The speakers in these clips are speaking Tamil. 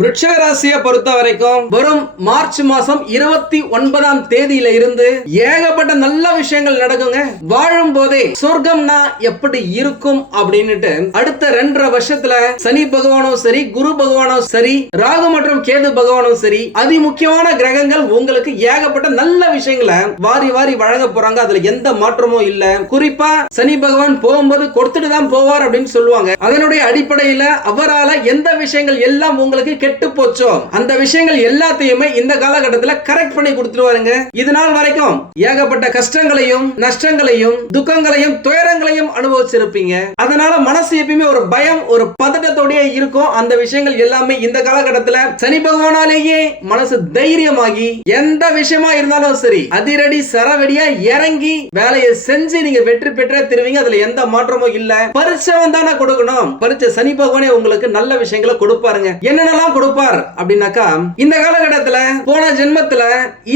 விருட்சக ராசியை பொறுத்த வரைக்கும் வரும் மார்ச் மாசம் இருபத்தி ஒன்பதாம் தேதியில இருந்து ஏகப்பட்ட நல்ல விஷயங்கள் நடக்குங்க. வாழும் போதே சொர்க்கம்னா எப்படி இருக்கும் அப்படின்னுட்டு அடுத்த ரெண்டரை வருஷத்துல சனி பகவானும் சரி குரு பகவானும் சரி ராகு மற்றும் கேது பகவானும் சரி அதி முக்கியமான கிரகங்கள் உங்களுக்கு ஏகப்பட்ட நல்ல விஷயங்களை வாரி வாரி வழங்க போறாங்க. அதுல எந்த மாற்றமும் இல்ல. குறிப்பா சனி பகவான் போகும்போது கொடுத்துட்டு தான் போவார் அப்படின்னு சொல்லுவாங்க. அதனுடைய அடிப்படையில அவரால எந்த விஷயங்கள் எல்லாம் உங்களுக்கு கெட்டு போச்சோ அந்த விஷயங்கள் எல்லாத்தையுமே இந்த காலகட்டத்துல கரெக்ட் பண்ணி கொடுத்துருவாருங்க. இது நாள் வரைக்கும் ஏகப்பட்ட கஷ்டங்களையும் நஷ்டங்களையும் துக்கங்களையும் துயரங்களையும் அனுபவிச்சிருப்பீங்க. அதனால மனசு எப்பயுமே ஒரு பயம் ஒரு பதட்டத்தோடயே இருக்கும். அந்த விஷயங்கள் எல்லாமே இந்த காலகட்டத்துல சனி பகவானாலேயே மனசு தைரியமாகி எந்த விஷயமா இருந்தாலும் சரி அதிரடி சரவெடியா இறங்கி வேலையை செஞ்சு நீங்க வெற்றி பெற்ற திருவீங்க. அதுல எந்த மாற்றமும் இல்ல. பரிச்சவன் தானே கொடுக்கணும். பரிச்ச சனி பகவானே உங்களுக்கு நல்ல விஷயங்களை கொடுப்பாருங்க. என்னென்னலாம் கொடுப்பார் அப்படின்னாக்கா இந்த காலகட்டத்துல போன ஜென்மத்துல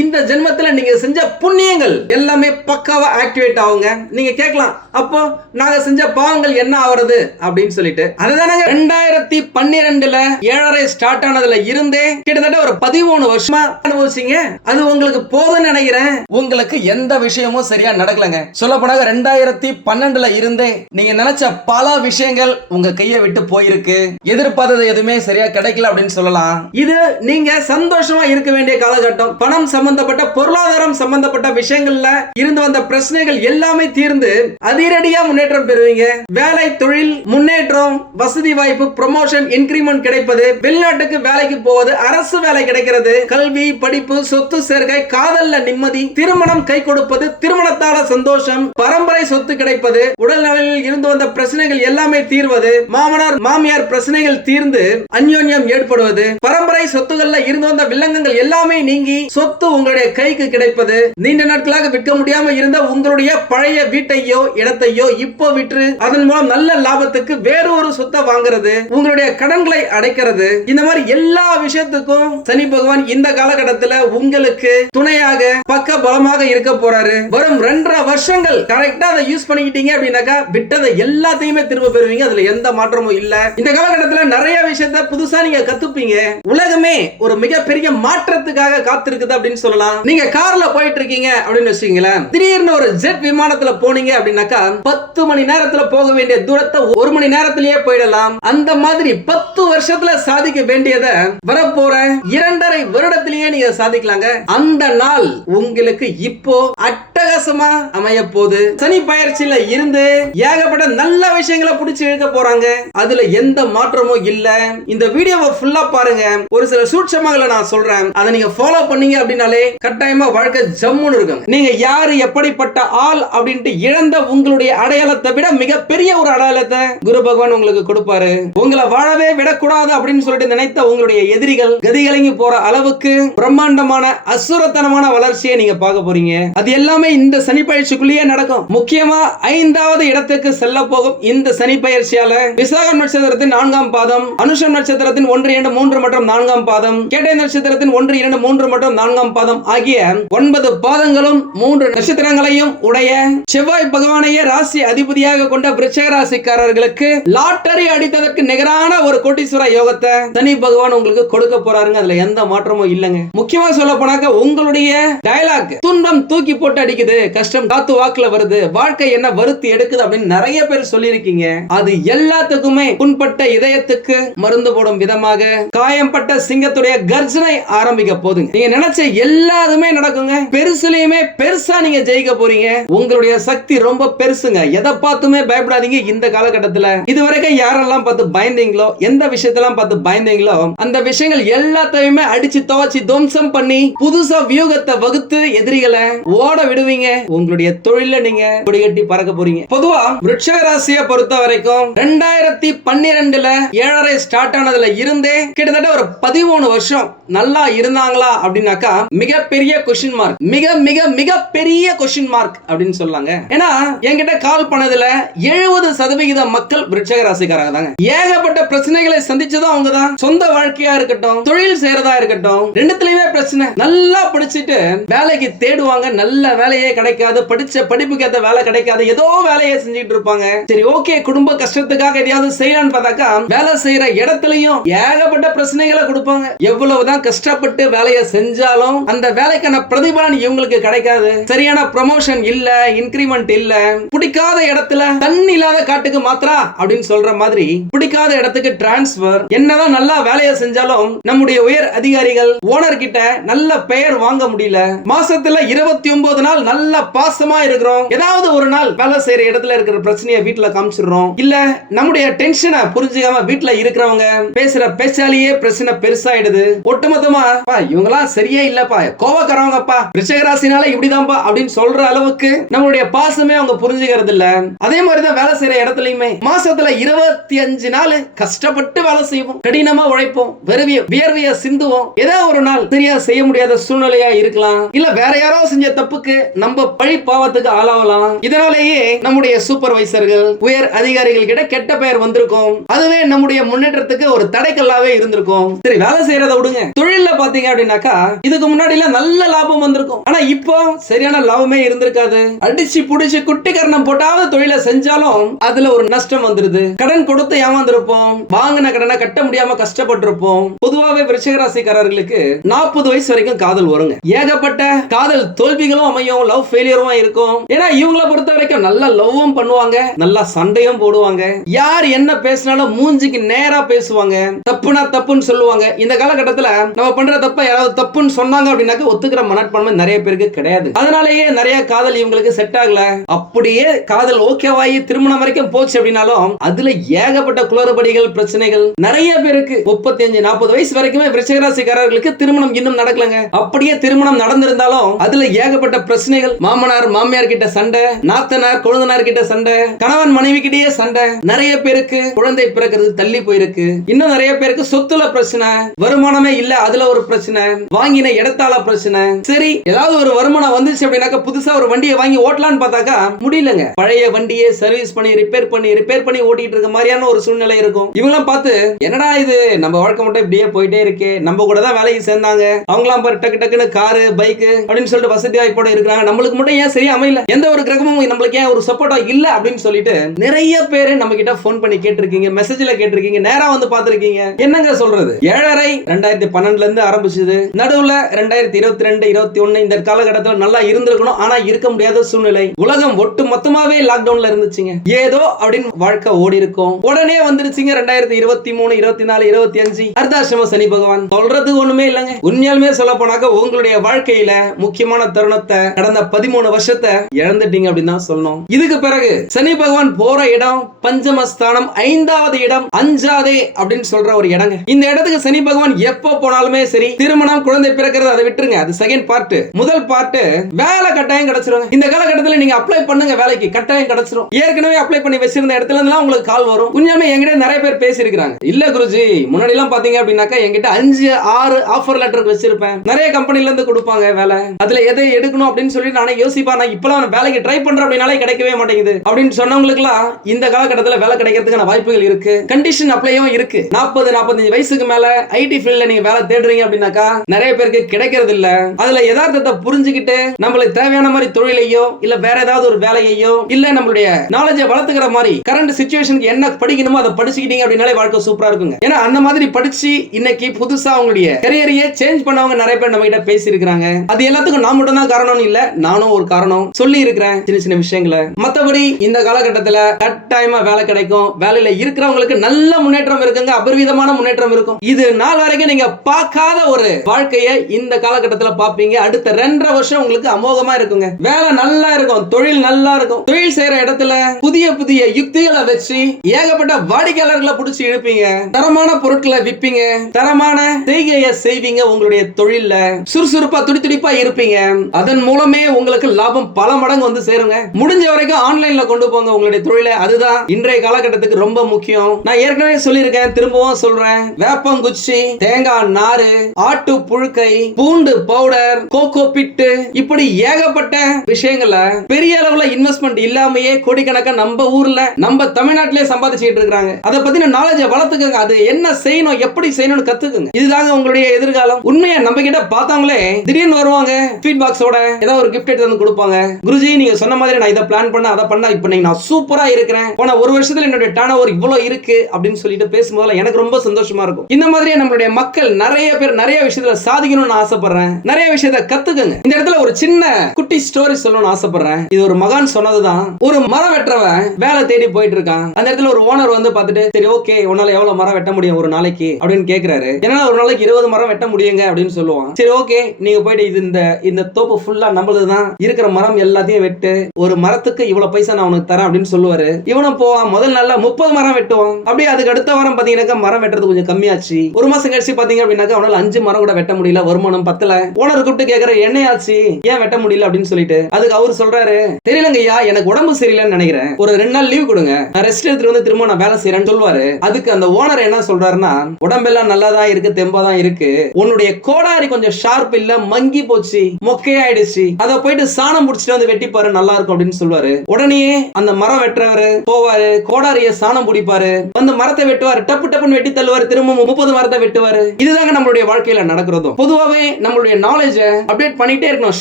இந்த ஜென்மத்துல நீங்க செஞ்ச புண்ணியங்கள் எல்லாமே பக்காவா ஆக்டிவேட் ஆகுங்க. நீங்க கேட்கலாம் அப்போ நாங்க செஞ்ச பாவங்கள் என்ன ஆவறது அப்படின்னு சொல்லிட்டு. அதுதானங்க ரெண்டாயிரத்தி பன்னிரெண்டுல ஏழரை ஸ்டார்ட் ஆனதுல இருந்தே கிட்டத்தட்ட ஒரு பதிமூணு வருஷமா அனுபவிச்சீங்க. அது உங்களுக்கு போதும் நினைக்கிறேன். உங்களுக்கு எந்த விஷயமும் சரியா நடக்கலங்க. சொல்ல போனாங்க ரெண்டாயிரத்தி பன்னெண்டுல இருந்தே நீங்க நினைச்ச பல விஷயங்கள் உங்க கையை விட்டு போயிருக்கு. எதிர்பார்த்தது எதுவுமே சரியா கிடைக்கல அப்படின்னு சொல்லலாம். இது நீங்க சந்தோஷமா இருக்க வேண்டிய காலகட்டம். பணம் சம்பந்தப்பட்ட பொருளாதாரம் சம்பந்தப்பட்ட விஷயங்கள்ல இருந்து வந்த பிரச்சனைகள் எல்லாமே தீர்ந்து அதிரடியா முன்னேற்றம் பெறுவீங்க. வேலை தொழில் முன்னேற்றம் வசதி வாய்ப்பு ப்ரொமோஷன் இன்கிரிமெண்ட் கிடைப்பது. வெளிநாட்டுக்கு வேலைக்கு போவது அரசு வேலை கிடைக்கிறது. கல்வி படிப்பு சொத்து சேர்க்கை காதல்ல நிம்மதி திருமணம் கை கொடுப்பது திருமணத்தால சந்தோஷம் பரம்பரை சொத்து கிடைப்பது உடல் நலனில் இருந்து வந்த பிரச்சனைகள் எல்லாமே தீர்வது. மாமனார் மாமியார் பிரச்சனைகள் தீர்ந்து அந்யோன்யம் ஏற்படும். ஏற்படுவது பரம்பரை சொத்துக்கள்ல இருந்து வந்த வில்லங்கங்கள் எல்லாமே நீங்கி சொத்து உங்களுடைய கைக்கு கிடைப்பது. நீண்ட நாட்களாக விற்க முடியாம இருந்த உங்களுடைய பழைய வீட்டையோ இடத்தையோ இப்போ விற்று அதன் மூலம் நல்ல லாபத்துக்கு வேறு ஒரு சொத்தை வாங்குறது உங்களுடைய கடன்களை அடைக்கிறது. இந்த மாதிரி எல்லா விஷயத்துக்கும் சனி பகவான் இந்த காலகட்டத்துல உங்களுக்கு துணையாக பக்க பலமாக இருக்க போறாரு. வரும் ரெண்டரை வருஷங்கள் கரெக்டா அதை யூஸ் பண்ணிக்கிட்டீங்க அப்படின்னாக்கா விட்டதை எல்லாத்தையுமே திரும்ப பெறுவீங்க. அதுல எந்த மாற்றமும் இல்ல. இந்த காலகட்டத்துல நிறைய விஷயத்த புதுசா நீங்க கத்து கத்துப்பீங்க உலகமே ஒரு மிகப்பெரிய மாற்றத்துக்காக காத்திருக்குது அப்படின்னு சொல்லலாம். நீங்க கார்ல போயிட்டு இருக்கீங்க அப்படின்னு வச்சுக்கீங்களேன். திடீர்னு ஒரு ஜெட் விமானத்துல போனீங்க அப்படின்னாக்கா பத்து மணி நேரத்துல போக வேண்டிய தூரத்தை ஒரு மணி நேரத்திலேயே போயிடலாம். அந்த மாதிரி பத்து வருஷத்துல சாதிக்க வேண்டியதை வரப்போற இரண்டரை வருடத்திலேயே நீங்க சாதிக்கலாங்க. அந்த நாள் உங்களுக்கு இப்போ அட்டகாசமா அமைய போகுது சனி பயிற்சியில இருந்து ஏகப்பட்ட நல்ல விஷயங்களை பிடிச்சி இழுக்க போறாங்க. அதுல எந்த மாற்றமும் இல்ல. இந்த வீடியோவை ஃபுல்லா பாருங்க. ஒரு சில சூட்சமங்களை நான் சொல்றேன். அதை நீங்க ஃபாலோ பண்ணீங்க அப்படின்னாலே கட்டாயமா வாழ்க்கை ஜம்முன்னு இருக்கும் நீங்க யாரு எப்படிப்பட்ட ஆள் அப்படின்ட்டு இழந்த உங்களுடைய அடையாளத்தை விட மிகப்பெரிய ஒரு அடையாளத்தை குரு பகவான் உங்களுக்கு கொடுப்பாரு. உங்களை வாழவே விடக்கூடாது அப்படின்னு சொல்லிட்டு நினைத்த உங்களுடைய எதிரிகள் கதிகலங்கி போற அளவுக்கு பிரம்மாண்டமான அசுரத்தனமான வளர்ச்சியை நீங்க பார்க்க போறீங்க. அது எல்லாமே இந்த சனி பயிற்சிக்குள்ளேயே நடக்கும். முக்கியமா ஐந்தாவது இடத்துக்கு செல்ல போகும் இந்த சனி பயிற்சியால விசாக நட்சத்திரத்தின் நான்காம் பாதம் அனுஷம் நட்சத்திரத்தின் ஒன்று இரண்டு மூன்று மற்றும் நான்காம் பாதம். கேட்டை நட்சத்திரத்தின் ஒன்று இரண்டு மூன்று மற்றும் நான்காம் பாதம் ஆகிய ஒன்பது பாதங்களும் மூன்று நட்சத்திரங்களையும் உடைய செவ்வாய் பகவானையே ராசி அதிபதியாக கொண்ட விருச்சக ராசிக்காரர்களுக்கு லாட்டரி அடித்ததற்கு நிகரான ஒரு கோட்டீஸ்வர யோகத்தை சனி பகவான் உங்களுக்கு கொடுக்க போறாருங்க. அதுல எந்த மாற்றமும் இல்லைங்க. முக்கியமா சொல்ல போனாக்க உங்களுடைய டயலாக் துன்பம் தூக்கி போட்டு அடிக்குது கஷ்டம் காத்து வாக்குல வருது வாழ்க்கை என்ன வருத்தி எடுக்குது அப்படின்னு நிறைய பேர் சொல்லியிருக்கீங்க. அது எல்லாத்துக்குமே புண்பட்ட இதயத்துக்கு மருந்து போடும் விதமாக காயம்பட்ட சிங்கத்துடைய கர்ஜனை ஆரம்பிக்க போதுங்க. நீங்க நினைச்ச எல்லாதுமே நடக்குங்க. பெருசுலயுமே பெருசா நீங்க ஜெயிக்க போறீங்க. உங்களுடைய சக்தி ரொம்ப பெருசுங்க. எதை பார்த்துமே பயப்படாதீங்க இந்த காலகட்டத்துல. இதுவரைக்கும் யாரெல்லாம் பார்த்து பயந்தீங்களோ எந்த விஷயத்தெல்லாம் பார்த்து பயந்தீங்களோ அந்த விஷயங்கள் எல்லாத்தையுமே அடிச்சு துவச்சு துவம்சம் பண்ணி புதுசா வியூகத்தை வகுத்து எதிரிகளை ஓட விடுவீங்க. உங்களுடைய தொழில நீங்க கொடிகட்டி பறக்க போறீங்க. பொதுவா விருட்சக ராசியை பொறுத்த வரைக்கும் ரெண்டாயிரத்தி பன்னிரெண்டுல ஏழரை ஸ்டார்ட் ஆனதுல இருந்தே கிட்டத்தட்ட ஒரு பதிமூணு வருஷம் நல்லா இருந்தாங்களா அப்படின்னாக்கா மிகப்பெரிய கொஸ்டின் மார்க் மிக மிக மிக பெரிய கொஸ்டின் மார்க் அப்படின்னு சொல்லாங்க. ஏன்னா என்கிட்ட கால் பண்ணதுல எழுபது சதவிகித மக்கள் விருட்சக ராசிக்காரங்க தாங்க. ஏகப்பட்ட பிரச்சனைகளை சந்திச்சதும் அவங்க தான் சொந்த வாழ்க்கையா இருக்கட்டும் தொழில் செய்யறதா இருக்கட்டும் ரெண்டுத்துலயுமே பிரச்சனை. நல்லா படிச்சுட்டு வேலைக்கு தேடுவாங்க. நல்ல வேலையே கிடைக்காது. படிச்ச படிப்புக்கு ஏத்த வேலை கிடைக்காது. ஏதோ வேலையை செஞ்சுட்டு இருப்பாங்க. சரி ஓகே குடும்ப கஷ்டத்துக்காக எதையாவது செய்யலாம்னு பார்த்தாக்கா வேலை செய்யற இடத்துலயும் ஏக ஏகப்பட்ட பிரச்சனைகளை கொடுப்பாங்க. எவ்வளவுதான் கஷ்டப்பட்டு வேலையை செஞ்சாலும் அந்த வேலைக்கான பிரதிபலன் இவங்களுக்கு கிடைக்காது. சரியான ப்ரமோஷன் இல்ல இன்கிரிமெண்ட் இல்ல. பிடிக்காத இடத்துல தண்ணி இல்லாத காட்டுக்கு மாத்திரா அப்படின்னு சொல்ற மாதிரி பிடிக்காத இடத்துக்கு டிரான்ஸ்பர் என்னதான் நல்லா வேலையை செஞ்சாலும் நம்முடைய உயர் அதிகாரிகள் ஓனர் கிட்ட நல்ல பெயர் வாங்க முடியல. மாசத்துல இருபத்தி ஒன்பது நாள் நல்ல பாசமா இருக்கிறோம். ஏதாவது ஒரு நாள் வேலை செய்யற இடத்துல இருக்கிற பிரச்சனையை வீட்டுல காமிச்சிடுறோம். இல்ல நம்முடைய டென்ஷனை புரிஞ்சுக்காம வீட்டுல இருக்கிறவங்க பேசுற பேச்ச ராசியாலேயே பிரச்சனை பெருசாயிடுது. ஒட்டுமொத்தமா "பா, இவங்கெல்லாம் சரியே இல்லப்பா. கோவக்காரவங்கப்பா. ரிஷகராசினால இப்படிதான்ப்பா அப்படின்னு சொல்ற அளவுக்கு நம்மளுடைய பாசமே அவங்க புரிஞ்சுக்கிறது இல்ல அதே மாதிரிதான் வேலை செய்யற இடத்துலயுமே மாசத்துல இருபத்தி அஞ்சு நாள் கஷ்டப்பட்டு வேலை செய்வோம். கடினமா உழைப்போம். வெறுவிய வியர்வைய சிந்துவோம். ஏதோ ஒரு நாள் சரியா செய்ய முடியாத சூழ்நிலையா இருக்கலாம். இல்ல வேற யாரோ செஞ்ச தப்புக்கு நம்ம பழி பாவத்துக்கு ஆளாகலாம் இதனாலேயே நம்முடைய சூப்பர்வைசர்கள் உயர் அதிகாரிகள் கிட்ட கெட்ட பெயர் வந்திருக்கும். அதுவே நம்முடைய முன்னேற்றத்துக்கு ஒரு தடைக்கல்லாவே தான் இருந்திருக்கும். சரி வேலை செய்யறத விடுங்க. தொழில பாத்தீங்க அப்படின்னாக்கா இதுக்கு முன்னாடி எல்லாம் நல்ல லாபம் வந்திருக்கும். ஆனா இப்போ சரியான லாபமே இருந்திருக்காது. அடிச்சு புடிச்சு குட்டி கரணம் போட்டாவது தொழிலை செஞ்சாலும் அதுல ஒரு நஷ்டம் வந்துருது. கடன் கொடுத்து ஏமாந்துருப்போம். வாங்கின கடனை கட்ட முடியாம கஷ்டப்பட்டிருப்போம். பொதுவாகவே விருச்சிகராசிக்காரர்களுக்கு நாற்பது வயசு வரைக்கும் காதல் வருங்க. ஏகப்பட்ட காதல் தோல்விகளும் அமையும் லவ் ஃபெயிலியரும் இருக்கும். ஏன்னா இவங்கள பொறுத்த வரைக்கும் நல்ல லவ்வும் பண்ணுவாங்க. நல்லா சண்டையும் போடுவாங்க. யார் என்ன பேசினாலும் மூஞ்சிக்கு நேரா பேசுவாங்க. தப்புனா தப்புன்னு சொல்லுவாங்க. இந்த காலகட்டத்தில் நம்ம பண்ற தப்ப யாராவது தப்புன்னு சொன்னாங்க அப்படின்னாக்க ஒத்துக்கிற மனப்பான்மை நிறைய பேருக்கு கிடையாது. அதனாலேயே நிறைய காதல் இவங்களுக்கு செட் ஆகல. அப்படியே காதல் ஓகேவாயி திருமணம் வரைக்கும் போச்சு அப்படின்னாலும் அதுல ஏகப்பட்ட குளறுபடிகள் பிரச்சனைகள் நிறைய பேருக்கு. முப்பத்தி அஞ்சு நாற்பது வயசு வரைக்குமே விருச்சிகராசிக்காரர்களுக்கு திருமணம் இன்னும் நடக்கலங்க. அப்படியே திருமணம் நடந்திருந்தாலும் அதுல ஏகப்பட்ட பிரச்சனைகள். மாமனார் மாமியார் கிட்ட சண்டை நாத்தனார் கொழுந்தனார் கிட்ட சண்டை கணவன் மனைவி கிட்டேயே சண்டை. நிறைய பேருக்கு குழந்தை பிறக்கிறது தள்ளி போயிருக்கு. இன்னும் நிறைய பேருக்கு சொத்துல பிரச்சனை வருமானமே இல்ல அதுல ஒரு பிரச்சனை வாங்கின இடத்தால பிரச்சனை. சரி ஏதாவது ஒரு வருமானம் வந்துச்சு அப்படின்னாக்கா புதுசா ஒரு வண்டியை வாங்கி ஓட்டலாம்னு பார்த்தாக்கா முடியலங்க. பழைய வண்டியை சர்வீஸ் பண்ணி ரிப்பேர் பண்ணி ரிப்பேர் பண்ணி ஓட்டிட்டு இருக்க மாதிரியான ஒரு சூழ்நிலை இருக்கும். இவங்களாம் பார்த்து என்னடா இது? நம்ம வாழ்க்கை மட்டும் இப்படியே போயிட்டே இருக்கு. நம்ம கூட தான் வேலைக்கு சேர்ந்தாங்க. அவங்களாம் பாரு டக்கு டக்குன்னு காரு பைக் அப்படின்னு சொல்லிட்டு வசதி வாய்ப்போட இருக்கிறாங்க. நம்மளுக்கு மட்டும் ஏன் சரியா அமையல? எந்த ஒரு கிரகமும் நம்மளுக்கு ஏன் ஒரு சப்போர்ட்டா இல்ல? அப்படின்னு சொல்லிட்டு நிறைய பேர் நம்ம கிட்ட ஃபோன் பண்ணி கேட்டிருக்கீங்க மெசேஜ்ல கேட்டிருக்கீங்க நேரா வந்து பார்த்திருக்கீங்க. என்னங்க சொல்றது? ஏழரை ரெண்டாயிரத்தி பன்னெண்டுல இருந்து ஆரம்பிச்சது. நடுவுல ரெண்டாயிரத்தி இருபத்தி ரெண்டு இருபத்தி ஒண்ணு இந்த காலகட்டத்தில் நல்லா இருந்திருக்கணும். ஆனா இருக்க முடியாத சூழ்நிலை. உலகம் ஒட்டு மொத்தமாவே லாக்டவுன்ல இருந்துச்சுங்க. ஏதோ அப்படின்னு வாழ்க்கை ஓடி இருக்கும். உடனே வந்துருச்சுங்க ரெண்டாயிரத்தி இருபத்தி மூணு இருபத்தி நாலு இருபத்தி அஞ்சு. அர்த்தாசிரம சனி பகவான். சொல்றது ஒண்ணுமே இல்லைங்க. உண்மையாலுமே சொல்ல போனாக்க உங்களுடைய வாழ்க்கையில முக்கியமான தருணத்தை கடந்த பதிமூணு வருஷத்தை இழந்துட்டீங்க அப்படின்னு தான் சொல்லணும். இதுக்கு பிறகு சனி பகவான் போற இடம் பஞ்சமஸ்தானம் ஐந்தாவது இடம் அஞ்சாதே அப்படின்னு சொல்ற ஒரு இடம் இடங்க இந்த இடத்துக்கு சனி பகவான் எப்போ போனாலுமே சரி திருமணம் குழந்தை பிறக்கிறது அதை விட்டுருங்க. அது செகண்ட் பார்ட் முதல் பார்ட் வேலை கட்டாயம் கிடைச்சிரும் இந்த காலகட்டத்தில் நீங்க அப்ளை பண்ணுங்க வேலைக்கு கட்டாயம் கிடைச்சிரும். ஏற்கனவே அப்ளை பண்ணி வச்சிருந்த இடத்துல இருந்தெல்லாம் உங்களுக்கு கால் வரும். உண்மையாமே என்கிட்ட நிறைய பேர் பேசியிருக்காங்க இல்ல குருஜி முன்னாடி எல்லாம் பாத்தீங்க அப்படின்னாக்கா என்கிட்ட அஞ்சு ஆறு ஆஃபர் லெட்டர் வச்சிருப்பேன். நிறைய கம்பெனில இருந்து கொடுப்பாங்க வேலை. அதுல எதை எடுக்கணும் அப்படின்னு சொல்லி நானே யோசிப்பா நான் இப்பெல்லாம் நான் வேலைக்கு ட்ரை பண்றேன் அப்படின்னாலே கிடைக்கவே மாட்டேங்குது. அப்படின்னு சொன்னவங்களுக்குலாம் இந்த காலகட்டத்தில் வேலை கிடைக்கிறதுக்கான வாய்ப்புகள் இருக்கு. கண்டிஷன் அப்ளையும் இருக்கு. நாற்பது நாற்பது நாற்பத்தஞ்சு வயசுக்கு மேல ஐடி ஃபீல்ட்ல நீங்க வேலை தேடுறீங்க அப்படின்னாக்கா நிறைய பேருக்கு கிடைக்கிறது இல்ல அதுல யதார்த்தத்தை புரிஞ்சுக்கிட்டு நம்மளுக்கு தேவையான மாதிரி தொழிலையோ இல்ல வேற ஏதாவது ஒரு வேலையையோ இல்ல நம்மளுடைய நாலேஜை வளர்த்துக்கிற மாதிரி கரண்ட் சுச்சுவேஷனுக்கு என்ன படிக்கணுமோ அதை படிச்சுக்கிட்டீங்க அப்படின்னாலே வாழ்க்கை சூப்பரா இருக்குங்க. ஏன்னா அந்த மாதிரி படிச்சு இன்னைக்கு புதுசா அவங்களுடைய கரியரையே சேஞ்ச் பண்ணவங்க நிறைய பேர் நம்ம கிட்ட பேசி இருக்காங்க அது எல்லாத்துக்கும் நான் மட்டும் தான் காரணம் இல்ல நானும் ஒரு காரணம் சொல்லி இருக்கிறேன் சின்ன சின்ன விஷயங்களை. மத்தபடி இந்த காலகட்டத்துல கட்டாயமா வேலை கிடைக்கும். வேலையில இருக்கிறவங்களுக்கு நல்ல முன்னேற்றம் இருக்குங்க. அபரிவிதமான முன்னேற்றம் இருக்கும். இது நாள் வரைக்கும் நீங்க பார்க்காத ஒரு வாழ்க்கையை இந்த காலகட்டத்தில் பார்ப்பீங்க. அடுத்த ரெண்டரை வருஷம் உங்களுக்கு அமோகமா இருக்குங்க. வேலை நல்லா இருக்கும் தொழில் நல்லா இருக்கும். தொழில் செய்யற இடத்துல புதிய புதிய யுக்திகளை வச்சு ஏகப்பட்ட வாடிக்கையாளர்களை பிடிச்சி இழுப்பீங்க. தரமான பொருட்களை விற்பீங்க தரமான செய்கையை செய்வீங்க உங்களுடைய தொழில்ல. சுறுசுறுப்பா துடி துடிப்பா இருப்பீங்க. அதன் மூலமே உங்களுக்கு லாபம் பல மடங்கு வந்து சேருங்க. முடிஞ்ச வரைக்கும் ஆன்லைன்ல கொண்டு போங்க உங்களுடைய தொழிலை. அதுதான் இன்றைய காலகட்டத்துக்கு ரொம்ப முக்கியம். நான் ஏற்கனவே சொல்லியிருக்கேன் திரும்பவும் சொல்றேன். வேப்பங்குச்சி தேங்காய் நாறு ஆட்டு புழுக்கை பூண்டு பவுடர் கோகோ பிட்டு இப்படி ஏகப்பட்ட விஷயங்கள பெரிய அளவுல இன்வெஸ்ட்மெண்ட் இல்லாமயே கோடிக்கணக்கா நம்ம ஊர்ல நம்ம தமிழ்நாட்டிலே சம்பாதிச்சுட்டு இருக்காங்க அதை பத்தின நாலேஜை வளர்த்துக்கங்க. அது என்ன செய்யணும் எப்படி செய்யணும்னு கத்துக்குங்க. இதுதாங்க உங்களுடைய எதிர்காலம். உண்மையா நம்ம கிட்ட பார்த்தவங்களே திடீர்னு வருவாங்க ஃபீட் பாக்ஸோட ஏதாவது ஒரு கிஃப்ட் எடுத்து வந்து கொடுப்பாங்க. குருஜி நீங்க சொன்ன மாதிரி நான் இதை பிளான் பண்ண அதை பண்ண இப்போ நீங்க நான் சூப்பரா இருக்கிறேன். போன ஒரு வருஷத்துல என்னுடைய டேன் ஓவர் இவ்வளவு இருக்கு அப்படின்னு சொல்லிட்டு பேசும்போது எனக்கு ரொம்ப சந்தோஷம். சந்தோஷமா இருக்கும். இந்த மாதிரியே நம்மளுடைய மக்கள் நிறைய பேர் நிறைய விஷயத்துல சாதிக்கணும்னு ஆசைப்படுறேன். நிறைய விஷயத்த கத்துக்கங்க. இந்த இடத்துல ஒரு சின்ன குட்டி ஸ்டோரி சொல்லணும்னு ஆசைப்படுறேன். இது ஒரு மகான் சொன்னதுதான். ஒரு மரம் வெட்டுறவன் வேலை தேடி போயிட்டு இருக்கான். அந்த இடத்துல ஒரு ஓனர் வந்து பார்த்துட்டு சரி ஓகே உன்னால எவ்வளவு மரம் வெட்ட முடியும் ஒரு நாளைக்கு? அப்படின்னு கேக்குறாரு. ஏன்னா ஒரு நாளைக்கு இருபது மரம் வெட்ட முடியுங்க? அப்படின்னு சொல்லுவான். சரி ஓகே நீங்க போயிட்டு இது இந்த இந்த தோப்பு ஃபுல்லா நம்மளதுதான். இருக்கிற மரம் எல்லாத்தையும் வெட்டு. ஒரு மரத்துக்கு இவ்வளவு பைசா நான் உனக்கு தரேன். அப்படின்னு சொல்லுவாரு. இவனும் போவான். முதல் நாள்ல முப்பது மரம் வெட்டுவான். அப்படியே அதுக்கு அடுத்த வாரம் பாத்தீங்கன்னாக்கா மரம் வெட்டுறதுக்கு கொஞ்சம் கம்மியாச்சு. ஒரு மாசம் கழிச்சு பாத்தீங்க அப்படின்னாக்கா அவனால அஞ்சு மரம் கூட வெட்ட முடியல வருமானம் பத்தல. ஓனர் கூப்பிட்டு கேக்குற என்ன ஆச்சு ஏன் வெட்ட முடியல? அப்படின்னு சொல்லிட்டு. அதுக்கு அவர் சொல்றாரு தெரியலங்க ஐயா எனக்கு உடம்பு சரியில்லைன்னு நினைக்கிறேன். ஒரு ரெண்டு நாள் லீவ் கொடுங்க. நான் ரெஸ்ட் எடுத்துட்டு வந்து திரும்ப நான் வேலை செய்யறேன்னு சொல்லுவாரு. அதுக்கு அந்த ஓனர் என்ன சொல்றாருன்னா உடம்பெல்லாம் நல்லா தான் இருக்கு தெம்பா தான் இருக்கு. உன்னுடைய கோடாரி கொஞ்சம் ஷார்ப் இல்ல மங்கி போச்சு மொக்கையாயிடுச்சு. அதை போயிட்டு சாணம் புடிச்சிட்டு வந்து வெட்டிப்பாரு நல்லா இருக்கும் அப்படின்னு சொல்லுவாரு. உடனே அந்த மரம் வெட்டுறவரு போவாரு கோடாரிய சாணம் பிடிப்பாரு. வந்து மரத்தை வெட்டுவாரு டப்பு டப்புன்னு வெட்டி தள்ளுவாரு. திரும்பவும் முப்பது மரத்தை வெட்டுவாரு. இதுதாங்க நம்மளுடைய வாழ்க்கையில நடக்கிறதும். பொதுவாகவே நம்மளுடைய நாலேஜ அப்டேட் பண்ணிட்டே இருக்கணும்.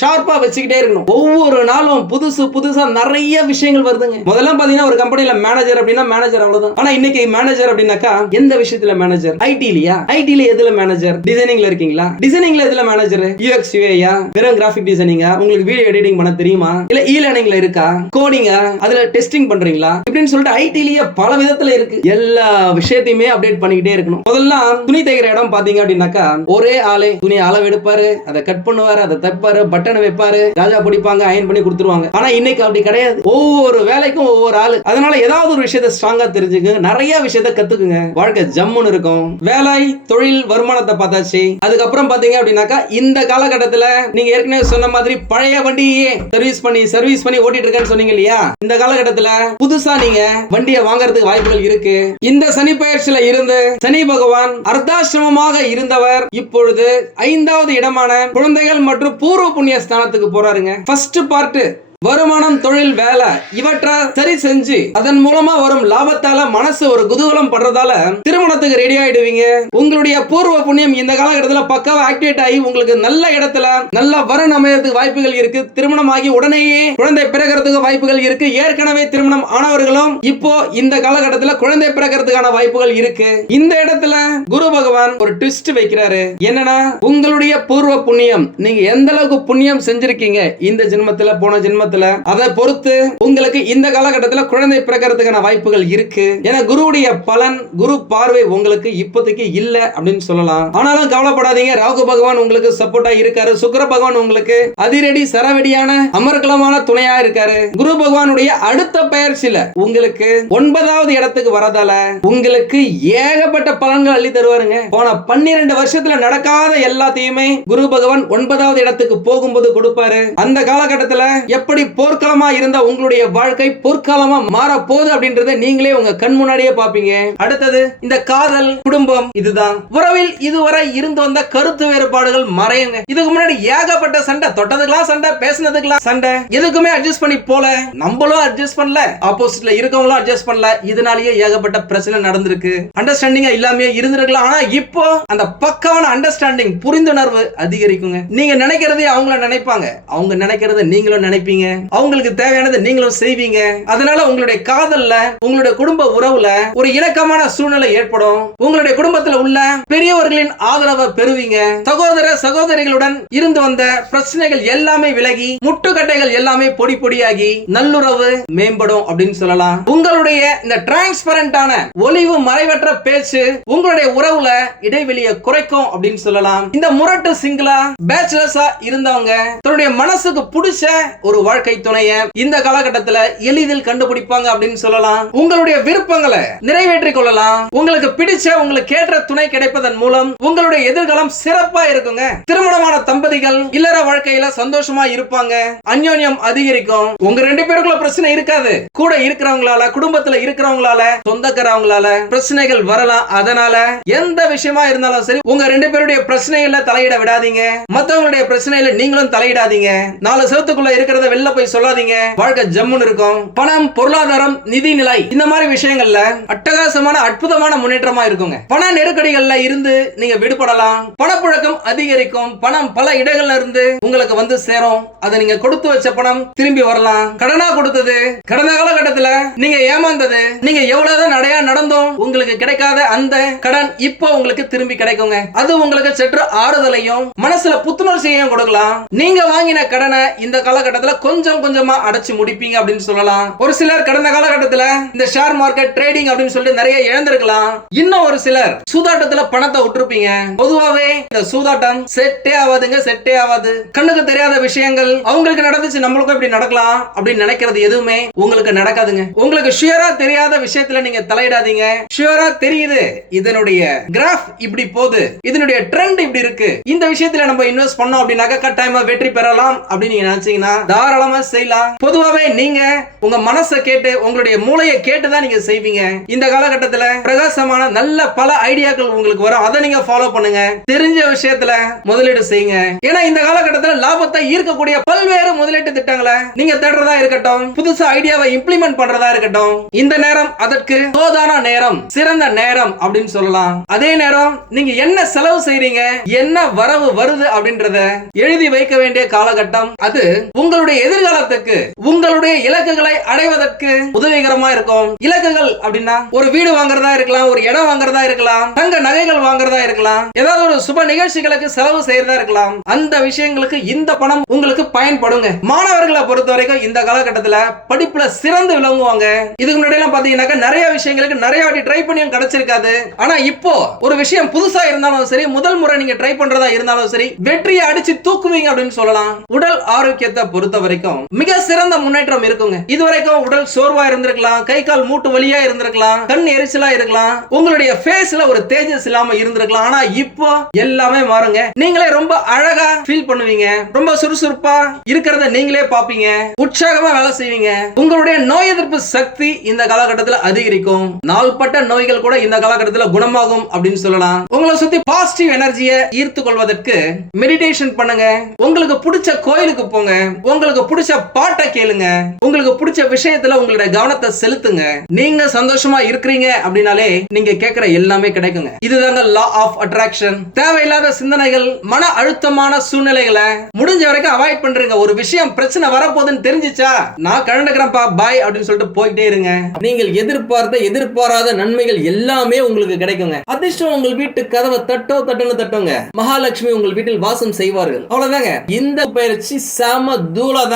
ஷார்ப்பா வச்சுக்கிட்டே இருக்கணும். ஒவ்வொரு நாளும் புதுசு புதுசா நிறைய விஷயங்கள் வருதுங்க. முதல்ல பாத்தீங்கன்னா ஒரு கம்பெனில மேனேஜர் அப்படின்னா மேனேஜர் அவ்வளவுதான். ஆனா இன்னைக்கு மேனேஜர் அப்படின்னாக்கா எந்த விஷயத்துல மேனேஜர் ஐடி இல்லையா ஐடில எதுல மேனேஜர் டிசைனிங்ல இருக்கீங்களா? டிசைனிங்ல எதுல மேனேஜர் யூஎக்ஸ் யூஏயா வெறும் கிராஃபிக் டிசைனிங்கா உங்களுக்கு வீடியோ எடிட்டிங் பண்ண தெரியுமா? இல்ல இ லேர்னிங்ல இருக்கா? கோடிங்கா அதுல டெஸ்டிங் பண்றீங்களா? இப்படின்னு சொல்லிட்டு ஐடிலயே பல விதத்துல இருக்கு. எல்லா விஷயத்தையுமே அப்டேட் பண்ணிக்கிட்டே இருக்கணும். முதல்ல துணி தைக்கிற இடம் பாத்தீங்க அப்படின்னாக்கா ஒரே ஆளே துணி அளவு எடுப்பாரு அதை கட் பண்ணுவாரு அதை தைப்பாரு பட்டன் வைப்பாரு ராஜா பிடிப்பாங்க அயன் பண்ணி கொடுத்துருவாங்க. ஆனா இன்னைக்கு அப்படி கிடையாது. ஒவ்வொரு வேலைக்கும் ஒவ்வொரு ஆளு. அதனால ஏதாவது ஒரு விஷயத்த ஸ்ட்ராங்கா தெரிஞ்சுங்க. நிறைய விஷயத்த கத்துக்குங்க. வாழ்க்கை ஜம்முன்னு இருக்கும். வேலை தொழில் வருமானத்தை பார்த்தாச்சு. அதுக்கப்புறம் பாத்தீங்க அப்படின்னாக்கா இந்த காலகட்டத்துல நீங்க ஏற்கனவே சொன்ன மாதிரி பழைய வண்டியே சர்வீஸ் பண்ணி சர்வீஸ் பண்ணி ஓட்டிட்டு இருக்கேன்னு சொன்னீங்க இல்லையா? இந்த காலகட்டத்துல புதுசா நீங்க வண்டியை வாங்குறதுக்கு வாய்ப்புகள் இருக்கு. இந்த சனி பயிற்சியில இருந்து சனி பகவான் அர்த்தாசிரமமாக இருந்தவர் இப்பொழுது ஐந்தாவது இடமான குழந்தைகள் மற்றும் பூர்வ புண்ணிய ஸ்தானத்துக்கு போறாருங்க. ஃபர்ஸ்ட் பார்ட் வருமானம் தொழில் வேலை இவற்றை சரி செஞ்சு அதன் மூலமா வரும் லாபத்தால மனசு ஒரு குதூகலம் படுறதால திருமணத்துக்கு ரெடி ஆயிடுவீங்க. உங்களுடைய பூர்வ புண்ணியம் இந்த காலகட்டத்தில் பக்காவா ஆக்டிவேட் ஆகி உங்களுக்கு நல்ல இடத்துல நல்ல வரன் அமையறதுக்கு வாய்ப்புகள் இருக்கு. திருமணமாகி உடனேயே குழந்தை பிறக்கிறதுக்கு வாய்ப்புகள் இருக்கு. ஏற்கனவே திருமணம் ஆனவர்களும் இப்போ இந்த காலகட்டத்தில் குழந்தை பிறக்கிறதுக்கான வாய்ப்புகள் இருக்கு. இந்த இடத்துல குரு பகவான் ஒரு ட்விஸ்ட் வைக்கிறாரு. என்னன்னா உங்களுடைய பூர்வ புண்ணியம் நீங்க எந்த அளவுக்கு புண்ணியம் செஞ்சிருக்கீங்க? இந்த ஜென்மத்தில் போன ஜென்மத்துல அதை பொறுத்து உங்களுக்கு இந்த காலகட்டத்துல குழந்தை பிறக்கிறதுக்கான வாய்ப்புகள் இருக்கு. ஏன்னா குருவுடைய பலன் குரு பார்வை உங்களுக்கு இப்போதைக்கு இல்ல அப்படின்னு சொல்லலாம். ஆனாலும் கவலைப்படாதீங்க. ராகு பகவான் உங்களுக்கு சப்போர்ட்டா இருக்காரு. சுக்கர பகவான் உங்களுக்கு அதிரடி சரவெடியான அமர்கலமான துணையா இருக்காரு. குரு பகவானுடைய அடுத்த பயிற்சியில உங்களுக்கு ஒன்பதாவது இடத்துக்கு வரதால உங்களுக்கு ஏகப்பட்ட பலன்கள் அள்ளி தருவாருங்க. போன பன்னிரண்டு வருஷத்துல நடக்காத எல்லாத்தையுமே குரு பகவான் ஒன்பதாவது இடத்துக்கு போகும்போது கொடுப்பாரு. அந்த காலகட்டத்துல எப்படி போர்க்களமா இருந்த உங்களுடைய வாழ்க்கை பொற்காலமா மாற போகுது அப்படின்றத நீங்களே உங்க கண் முன்னாடியே பாப்பீங்க அடுத்தது இந்த காதல் குடும்பம் இதுதான். உறவில் இதுவரை இருந்து வந்த கருத்து வேறுபாடுகள் மறையுங்க. இதுக்கு முன்னாடி ஏகப்பட்ட சண்டை தொட்டதுக்கெல்லாம் சண்டை பேசினதுக்கெல்லாம் சண்டை. எதுக்குமே அட்ஜஸ்ட் பண்ணி போல. நம்மளும் அட்ஜஸ்ட் பண்ணல ஆப்போசிட்ல இருக்கவங்களும் அட்ஜஸ்ட் பண்ணல. இதனாலேயே ஏகப்பட்ட பிரச்சனை நடந்திருக்கு. அண்டர்ஸ்டாண்டிங்கா இல்லாம இருந்திருக்கலாம். ஆனா இப்போ அந்த பக்காவான அண்டர்ஸ்டாண்டிங் புரிந்துணர்வு அதிகரிக்குங்க. நீங்க நினைக்கிறதே அவங்கள நினைப்பாங்க. அவங்க நினைக்கிறத நீங்களும் நினைப்பீங்க. அவங்களுக்கு தேவையானதை நீங்களும் செய்வீங்க. அதனால உங்களுடைய காதல்ல உங்களுடைய குடும்ப உறவுல ஒரு இணக்கமான சூழ்நிலை ஏற்படும். உங்களுடைய குடும்பத்துல உள்ள பெரியவர்களின் ஆதரவை பெறுவீங்க. சகோதர சகோதரிகளுடன் இருந்து வந்த பிரச்சனைகள் எல்லாமே விலகி முட்டுக்கட்டைகள் எல்லாமே பொடி பொடியாகி நல்லுறவு மேம்படும் அப்படின்னு சொல்லலாம். உங்களுடைய இந்த டிரான்ஸ்பரண்டான ஒளிவு மறைவற்ற பேச்சு உங்களுடைய உறவுல இடைவெளியை குறைக்கும் அப்படின்னு சொல்லலாம். இந்த முரட்டு சிங்கிளா பேச்சுலர்ஸா இருந்தவங்க தன்னுடைய மனசுக்கு பிடிச்ச ஒரு வாழ்க்கை துணைய இந்த காலகட்டத்துல எளிதில் கண்டுபிடிப்பாங்க அப்படின்னு சொல்லலாம். உங்களுடைய விருப்பங்களை நிறைவேற்றிக் கொள்ளலாம். உங்களுக்கு பிடிச்ச உங்களுக்கு கேட்ட துணை கிடைப்பதன் மூலம் உங்களுடைய எதிர்காலம் சிறப்பா இருக்குங்க. திருமணமான தம்பதிகள் இல்லற வாழ்க்கையில சந்தோஷமா இருப்பாங்க. அந்யோன்யம் அதிகரிக்கும். உங்க ரெண்டு பேருக்குள்ள பிரச்சனை இருக்காது. கூட இருக்கிறவங்களால குடும்பத்துல இருக்கிறவங்களால சொந்தக்காரவங்களால பிரச்சனைகள் வரலாம். அதனால எந்த விஷயமா இருந்தாலும் சரி உங்க ரெண்டு பேருடைய பிரச்சனைகள்ல தலையிட விடாதீங்க. மத்தவங்களுடைய பிரச்சனையில நீங்களும் தலையிடாதீங்க. நாலு செவத்துக்குள்ள இருக்கிறத வெளில வெளில போய் சொல்லாதீங்க. வாழ்க்கை ஜம்முன்னு இருக்கும். பணம் பொருளாதாரம் நிதி நிலை இந்த மாதிரி விஷயங்கள்ல அட்டகாசமான அற்புதமான முன்னேற்றமா இருக்குங்க. பண நெருக்கடிகள்ல இருந்து நீங்க விடுபடலாம். பணப்புழக்கம் அதிகரிக்கும். பணம் பல இடங்கள்ல இருந்து உங்களுக்கு வந்து சேரும். அதை நீங்க கொடுத்து வச்ச பணம் திரும்பி வரலாம். கடனா கொடுத்தது கடந்த காலகட்டத்துல நீங்க ஏமாந்தது நீங்க எவ்வளவுதான் நடையா நடந்தும் உங்களுக்கு கிடைக்காத அந்த கடன் இப்போ உங்களுக்கு திரும்பி கிடைக்குங்க. அது உங்களுக்கு சற்று ஆறுதலையும் மனசுல புத்துணர்ச்சியையும் கொடுக்கலாம். நீங்க வாங்கின கடனை இந்த காலகட்டத்துல கொஞ்சம் கொஞ்சமா அடைச்சு முடிப்பீங்க அப்படின்னு சொல்லலாம். ஒரு சிலர் கடந்த காலகட்டத்துல இந்த ஷேர் மார்க்கெட் ட்ரேடிங் அப்படின்னு சொல்லிட்டு நிறைய இழந்திருக்கலாம். இன்னும் ஒரு சிலர் சூதாட்டத்துல பணத்தை விட்டுருப்பீங்க. பொதுவாவே இந்த சூதாட்டம் செட்டே ஆகாதுங்க செட்டே ஆகாது. கண்ணுக்கு தெரியாத விஷயங்கள் அவங்களுக்கு நடந்துச்சு நம்மளுக்கும் இப்படி நடக்கலாம் அப்படின்னு நினைக்கிறது எதுவுமே உங்களுக்கு நடக்காதுங்க. உங்களுக்கு ஷியரா தெரியாத விஷயத்துல நீங்க தலையிடாதீங்க. ஷியரா தெரியுது இதனுடைய கிராஃப் இப்படி போகுது இதனுடைய ட்ரெண்ட் இப்படி இருக்கு. இந்த விஷயத்துல நம்ம இன்வெஸ்ட் பண்ணோம் அப்படின்னாக்க கட்டாயமா வெற்றி பெறலாம் அப்படின்னு நீங்க நினைச்சீங்கன்னா தாராளமா செய்யலாம். பொதுவாவே நீங்க உங்க மனசை கேட்டு உங்களுடைய மூளையை கேட்டு தான் நீங்க செய்வீங்க. இந்த காலகட்டத்துல பிரகாசமான நல்ல பல ஐடியாக்கள் உங்களுக்கு வரும். அதை நீங்க ஃபாலோ பண்ணுங்க. தெரிஞ்ச விஷயத்துல முதலீடு செய்யுங்க. ஏன்னா இந்த காலகட்டத்துல லாபத்தை ஈர்க்கக்கூடிய பல்வேறு முதலீட்டு திட்டங்களை நீங்க தேடுறதா இருக்கட்டும் புதுசா ஐடியாவை இம்ப்ளிமெண்ட் பண்றதா இருக்கட்டும் இந்த நேரம் அதற்கு சோதான நேரம் சிறந்த நேரம் அப்படின்னு சொல்லலாம். அதே நேரம் நீங்க என்ன செலவு செய்றீங்க என்ன வரவு வருது அப்படின்றத எழுதி வைக்க வேண்டிய காலகட்டம் அது. உங்களுடைய எதிர் எதிர்காலத்துக்கு உங்களுடைய இலக்குகளை அடைவதற்கு உதவிகரமா இருக்கும். இலக்குகள் அப்படின்னா ஒரு வீடு வாங்குறதா இருக்கலாம் ஒரு இடம் வாங்குறதா இருக்கலாம் தங்க நகைகள் வாங்குறதா இருக்கலாம் ஏதாவது ஒரு சுப நிகழ்ச்சிகளுக்கு செலவு செய்யறதா இருக்கலாம். அந்த விஷயங்களுக்கு இந்த பணம் உங்களுக்கு பயன்படுங்க. மாணவர்களை பொறுத்த வரைக்கும் இந்த காலகட்டத்துல படிப்புல சிறந்து விளங்குவாங்க. இதுக்கு முன்னாடி எல்லாம் பாத்தீங்கன்னாக்கா நிறைய விஷயங்களுக்கு நிறைய வாட்டி ட்ரை பண்ணியும் கிடைச்சிருக்காது. ஆனா இப்போ ஒரு விஷயம் புதுசா இருந்தாலும் சரி முதல் முறை நீங்க ட்ரை பண்றதா இருந்தாலும் சரி வெற்றியை அடிச்சு தூக்குவீங்க அப்படின்னு சொல்லலாம். உடல் ஆரோக்கியத்தை பொறுத்த வரைக்கும் மிக சிறந்த முன்னேற்றம் இருக்குங்க. இது வரைக்கும் உடல் சோர்வா இருந்திருக்கலாம் கை கால் மூட்டு வலியா இருந்திருக்கலாம் கண் எரிச்சலா இருக்கலாம் உங்களுடைய ஃபேஸ்ல ஒரு தேஜஸ் இல்லாம இருந்திருக்கலாம். ஆனா இப்போ எல்லாமே மாறுங்க. நீங்களே ரொம்ப அழகா ஃபீல் பண்ணுவீங்க. ரொம்ப சுறுசுறுப்பா இருக்கிறத நீங்களே பாப்பீங்க உற்சாகமா வேலை செய்வீங்க. உங்களுடைய நோய் எதிர்ப்பு சக்தி இந்த காலகட்டத்தில் அதிகரிக்கும். நாள்பட்ட நோய்கள் கூட இந்த காலகட்டத்தில் குணமாகும் அப்படின்னு சொல்லலாம். உங்களை சுத்தி பாசிட்டிவ் எனர்ஜியை ஈர்த்து கொள்வதற்கு மெடிடேஷன் பண்ணுங்க. உங்களுக்கு பிடிச்ச கோயிலுக்கு போங்க. உங்களுக்கு பிடிச்ச பாட்டை கேளுங்க. உங்களுக்கு பிடிச்ச விஷயத்துல உங்களோட கவனத்தை செலுத்துங்க. நீங்க சந்தோஷமா இருக்கிறீங்க அப்படின்னாலே நீங்க கேட்கிற எல்லாமே கிடைக்குங்க. இதுதாங்க லா ஆஃப் அட்ராக்ஷன் தேவையில்லாத சிந்தனைகள் மன அழுத்தமான சூழ்நிலைகளை முடிஞ்ச வரைக்கும் அவாய்ட் பண்றீங்க. ஒரு விஷயம் பிரச்சனை வரப்போகுதுன்னு தெரிஞ்சிச்சா நான் கலந்துக்கிறேன்ப்பா பாய் அப்படின்னு சொல்லிட்டு போயிட்டே இருங்க. நீங்கள் எதிர்பார்த்த எதிர்பாராத நன்மைகள் எல்லாமே உங்களுக்கு கிடைக்குங்க. அதிர்ஷ்டம் உங்கள் வீட்டு கதவை தட்டோ தட்டுன்னு தட்டுங்க. மகாலட்சுமி உங்கள் வீட்டில் வாசம் செய்வார்கள். அவ்வளவுதாங்க. இந்த பயிற்சி செம தூளதான்.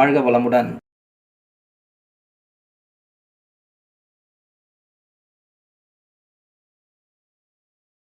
வாழ்க வளமுடன்.